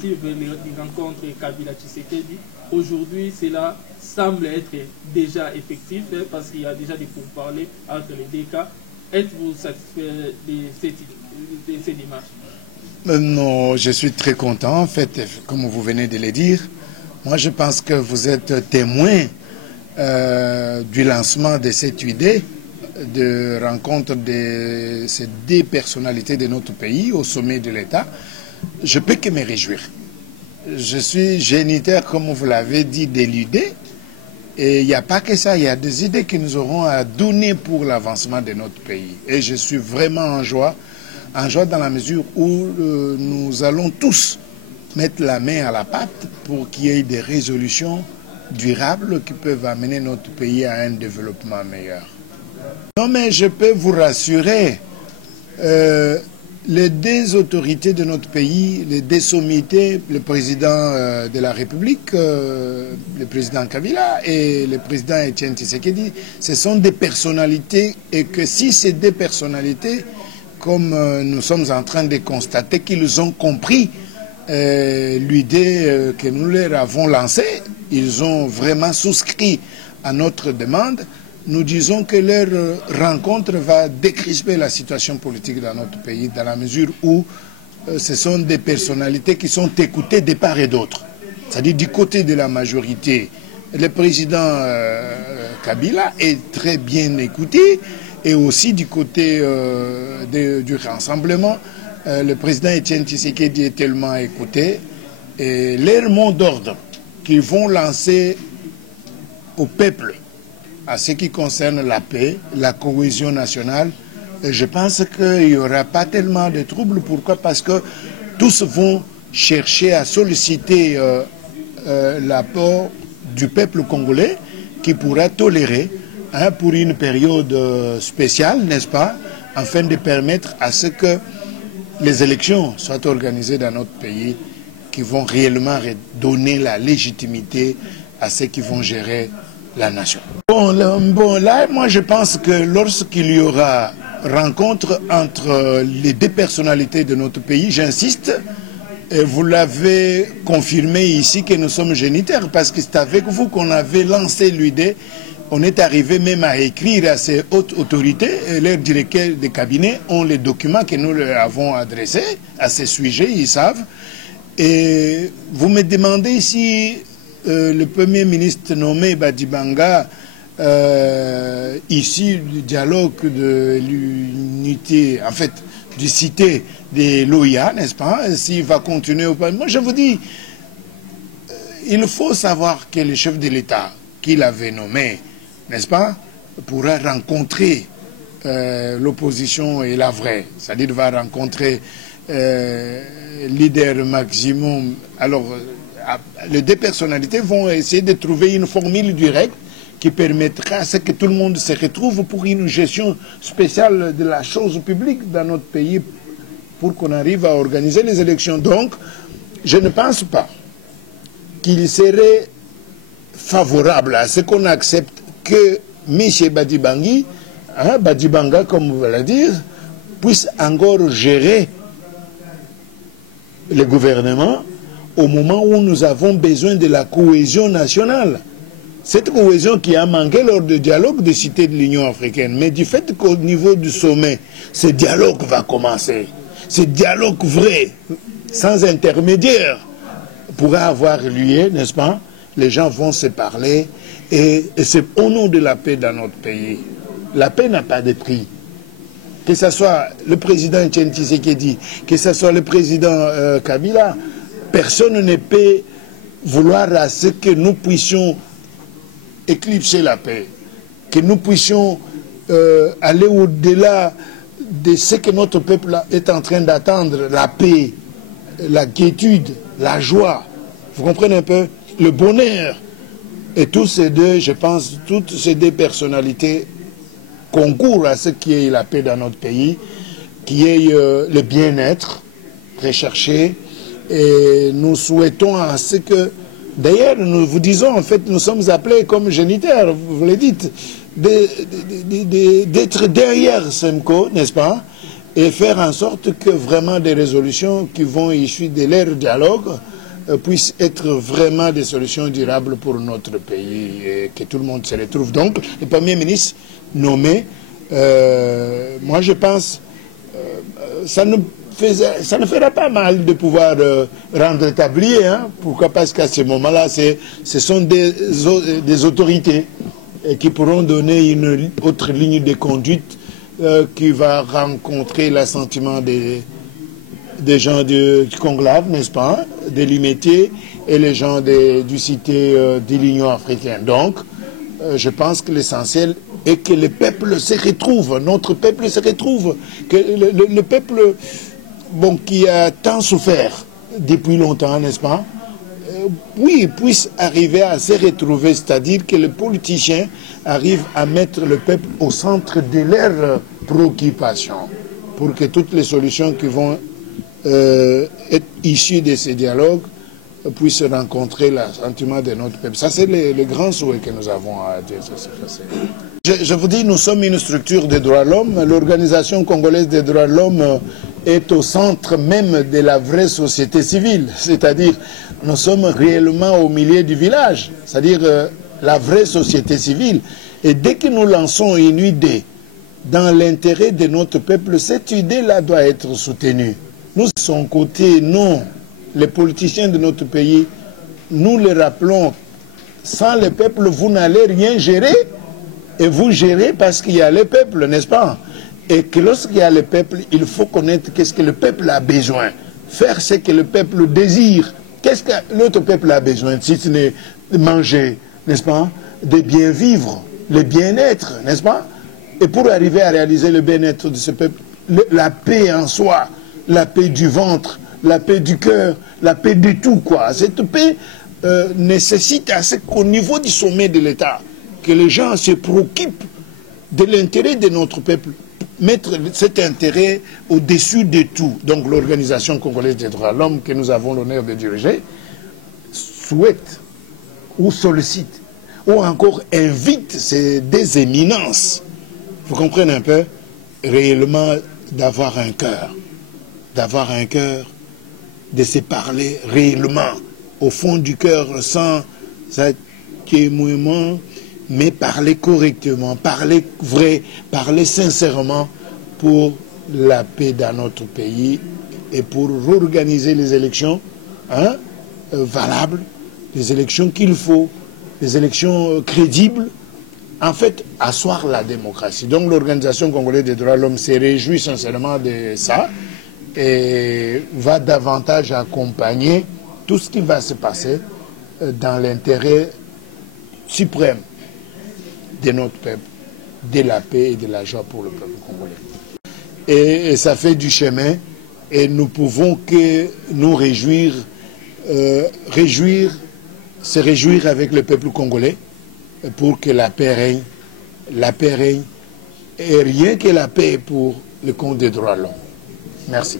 effective les rencontres Kabila-Tshisekedi. Aujourd'hui, cela semble être déjà effectif parce qu'il y a déjà des pourparlers entre les deux cas. Êtes-vous satisfait de ces démarches? Non, je suis très content. En fait, comme vous venez de le dire, moi je pense que vous êtes témoin du lancement de cette idée de rencontre de ces deux personnalités de notre pays au sommet de l'État. Je peux que me réjouir. Je suis géniteur, comme vous l'avez dit, de l'idée. Et il n'y a pas que ça, il y a des idées que nous aurons à donner pour l'avancement de notre pays. Et je suis vraiment en joie dans la mesure où nous allons tous mettre la main à la pâte pour qu'il y ait des résolutions durables qui peuvent amener notre pays à un développement meilleur. Non, mais je peux vous rassurer, les deux autorités de notre pays, les deux sommités, le président de la République, le président Kabila et le président Etienne Tshisekedi, ce sont des personnalités et que si ces deux personnalités, comme nous sommes en train de constater qu'ils ont compris l'idée que nous leur avons lancée, ils ont vraiment souscrit à notre demande. Nous disons que leur rencontre va décrisper la situation politique dans notre pays dans la mesure où ce sont des personnalités qui sont écoutées de part et d'autre. C'est-à-dire du côté de la majorité, le président Kabila est très bien écouté et aussi du côté du rassemblement, le président Etienne Tshisekedi est tellement écouté et leur mot d'ordre qu'ils vont lancer au peuple à ce qui concerne la paix, la cohésion nationale, je pense qu'il n'y aura pas tellement de troubles. Pourquoi? Parce que tous vont chercher à solliciter l'apport du peuple congolais qui pourra tolérer pour une période spéciale, n'est-ce pas, afin de permettre à ce que les élections soient organisées dans notre pays qui vont réellement donner la légitimité à ceux qui vont gérer la nation. Bon, là, moi je pense que lorsqu'il y aura rencontre entre les deux personnalités de notre pays, j'insiste, et vous l'avez confirmé ici que nous sommes génitaires, parce que c'est avec vous qu'on avait lancé l'idée. On est arrivé même à écrire à ces hautes autorités, et leurs directeurs de cabinet ont les documents que nous leur avons adressés à ce sujet, ils savent. Et vous me demandez si le Premier ministre nommé Badibanga, issu du dialogue de l'unité, en fait, du cité de l'OIA, n'est-ce pas, s'il va continuer ou pas. Moi, je vous dis, il faut savoir que le chef de l'État qu'il avait nommé, n'est-ce pas, pourra rencontrer l'opposition et la vraie. C'est-à-dire va rencontrer leader maximum. Alors, les deux personnalités vont essayer de trouver une formule directe qui permettra à ce que tout le monde se retrouve pour une gestion spéciale de la chose publique dans notre pays pour qu'on arrive à organiser les élections. Donc, je ne pense pas qu'il serait favorable à ce qu'on accepte que M. Badibanga, comme vous l'avez dit, puisse encore gérer le gouvernement au moment où nous avons besoin de la cohésion nationale. Cette cohésion qui a manqué lors du dialogue des cités de l'Union africaine. Mais du fait qu'au niveau du sommet, ce dialogue va commencer. Ce dialogue vrai, sans intermédiaire, pourra avoir lieu, n'est-ce pas? Les gens vont se parler et c'est au nom de la paix dans notre pays. La paix n'a pas de prix. Que ce soit le président Etienne Tshisekedi, que ce soit le président Kabila, personne ne peut vouloir à ce que nous puissions éclipser la paix, que nous puissions aller au-delà de ce que notre peuple est en train d'attendre, la paix, la quiétude, la joie, vous comprenez un peu, le bonheur. Et tous ces deux, je pense, toutes ces deux personnalités concourent à ce qu'il y ait la paix dans notre pays, qu'il y ait le bien-être recherché. Et nous souhaitons à ce que, d'ailleurs, nous vous disons, en fait, nous sommes appelés comme génitaires, vous le dites, d'être derrière Semco, n'est-ce pas? et faire en sorte que vraiment des résolutions qui vont issues de leur dialogue puissent être vraiment des solutions durables pour notre pays et que tout le monde se retrouve. Donc, le Premier ministre nommé, moi je pense, ça ne fera pas mal de pouvoir rendre tablier. Hein. Pourquoi? Parce qu'à ce moment-là, ce sont des autorités qui pourront donner une autre ligne de conduite qui va rencontrer l'assentiment des gens du conclave, n'est-ce pas, des Limétiers et les gens du cité de l'Union africaine. Donc, je pense que l'essentiel est que le peuple se retrouve, notre peuple se retrouve, que le peuple qui a tant souffert depuis longtemps, n'est-ce pas, oui, puisse arriver à se retrouver, c'est-à-dire que les politiciens arrivent à mettre le peuple au centre de leurs préoccupations pour que toutes les solutions qui vont être issues de ces dialogues puissent rencontrer l'assentiment de notre peuple. Ça, c'est le grand souhait que nous avons à dire. Je vous dis, nous sommes une structure des droits de l'homme. L'Organisation congolaise des droits de l'homme est au centre même de la vraie société civile. C'est-à-dire, nous sommes réellement au milieu du village. C'est-à-dire la vraie société civile. Et dès que nous lançons une idée dans l'intérêt de notre peuple, cette idée-là doit être soutenue. Nous, de son côté, non. Les politiciens de notre pays, nous les rappelons, sans le peuple, vous n'allez rien gérer. Et vous gérez parce qu'il y a le peuple, n'est-ce pas? Et que lorsqu'il y a le peuple, il faut connaître qu'est-ce que le peuple a besoin. Faire ce que le peuple désire. Qu'est-ce que l'autre peuple a besoin? Si ce n'est de manger, n'est-ce pas? De bien vivre, le bien-être, n'est-ce pas? Et pour arriver à réaliser le bien-être de ce peuple, la paix en soi, la paix du ventre, la paix du cœur, la paix de tout, quoi. Cette paix nécessite à ce qu'au niveau du sommet de l'État, que les gens se préoccupent de l'intérêt de notre peuple, mettre cet intérêt au-dessus de tout. Donc l'Organisation congolaise des droits de l'homme, que nous avons l'honneur de diriger, souhaite ou sollicite ou encore invite des éminences, vous comprenez un peu, réellement d'avoir un cœur, de se parler réellement, au fond du cœur, sans émouement, mais parler correctement, parler vrai, parler sincèrement pour la paix dans notre pays et pour réorganiser les élections valables, les élections qu'il faut, les élections crédibles, en fait, asseoir la démocratie. Donc l'Organisation congolaise des droits de l'homme se réjouit sincèrement de ça et va davantage accompagner tout ce qui va se passer dans l'intérêt suprême de notre peuple, de la paix et de la joie pour le peuple congolais. Et ça fait du chemin et nous pouvons que nous se réjouir avec le peuple congolais pour que la paix règne, et rien que la paix pour le compte des droits de l'homme. Merci.